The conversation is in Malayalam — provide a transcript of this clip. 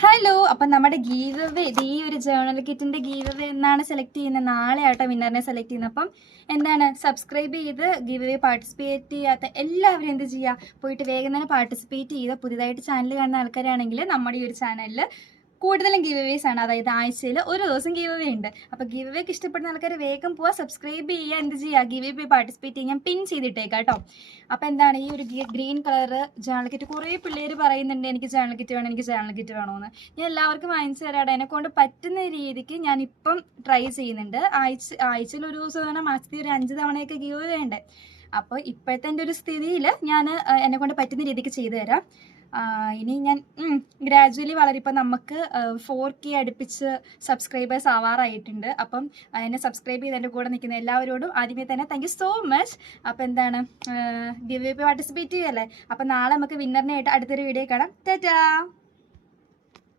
ഹലോ, അപ്പം നമ്മുടെ ഗീവ് അവേ ഈ ഒരു ജേർണൽ കിറ്റിന്റെ ഗീവ് അവേ എന്നാണ് സെലക്ട് ചെയ്യുന്നത്. നാളെ ആട്ടോ വിന്നറിനെ സെലക്ട് ചെയ്യുന്നത്. അപ്പം എന്താണ് സബ്സ്ക്രൈബ് ചെയ്ത് ഗീവ് അവേ പാർട്ടിസിപ്പേറ്റ് ചെയ്യാത്ത എല്ലാവരും എന്ത് ചെയ്യുക, പോയിട്ട് വേഗം തന്നെ പാർട്ടിസിപ്പേറ്റ് ചെയ്ത് പുതിയതായിട്ട് ചാനൽ കാണുന്ന ആൾക്കാരാണെങ്കിൽ നമ്മുടെ ഈ ഒരു ചാനലിൽ കൂടുതലും ഗീവ് അവേസ് ആണ്. അതായത് ആഴ്ചയിൽ ഒരു ദിവസം ഗീവ് അവേ ഉണ്ട്. അപ്പോൾ ഗീവ് അവേക്ക് ഇഷ്ടപ്പെടുന്ന ആൾക്കാർ വേഗം പോവുക, സബ്സ്ക്രൈബ് ചെയ്യുക, എന്ത് ചെയ്യുക, ഗീവ് അവേ പോയി പാർട്ടിസിപ്പേറ്റ് ചെയ്യാൻ പിൻ ചെയ്തിട്ടേക്കാം കേട്ടോ. അപ്പോൾ എന്താണ് ഈ ഒരു ഗ്രീൻ കളർ ജേർണൽ കിറ്റ് കുറേ പിള്ളേർ പറയുന്നുണ്ട് എനിക്ക് ജേർണൽ കിറ്റ് വേണം, എനിക്ക് ജേർണൽ കിറ്റ് വേണമെന്ന്. ഞാൻ എല്ലാവർക്കും വാങ്ങിച്ചു തരാടെ, എന്നെക്കൊണ്ട് പറ്റുന്ന രീതിക്ക് ഞാനിപ്പം ട്രൈ ചെയ്യുന്നുണ്ട്. ആഴ്ചയിൽ ഒരു ദിവസം തന്നെ മാസത്തിൽ ഒരു 5 തവണയൊക്കെ ഗീവ് അവേ ഉണ്ട്. അപ്പോൾ ഇപ്പോഴത്തെ എൻ്റെ ഒരു സ്ഥിതിയിൽ ഞാൻ എന്നെക്കൊണ്ട് പറ്റുന്ന രീതിക്ക് ചെയ്തു തരാം. ഇനി ഞാൻ ഗ്രാജുവലി വളരെ ഇപ്പം നമുക്ക് 4K അടുപ്പിച്ച് സബ്സ്ക്രൈബേഴ്സ് ആവാറായിട്ടുണ്ട്. അപ്പം എന്നെ സബ്സ്ക്രൈബ് ചെയ്ത് എൻ്റെ കൂടെ നിൽക്കുന്ന എല്ലാവരോടും ആദ്യമേ തന്നെ താങ്ക് യു സോ മച്ച്. അപ്പം എന്താണ് ഗിവ് അവേ പാർട്ടിസിപ്പേറ്റ് ചെയ്യല്ലേ. അപ്പം നാളെ നമുക്ക് വിന്നറിനായിട്ട് അടുത്തൊരു വീഡിയോ കാണാം. ടാറ്റാ.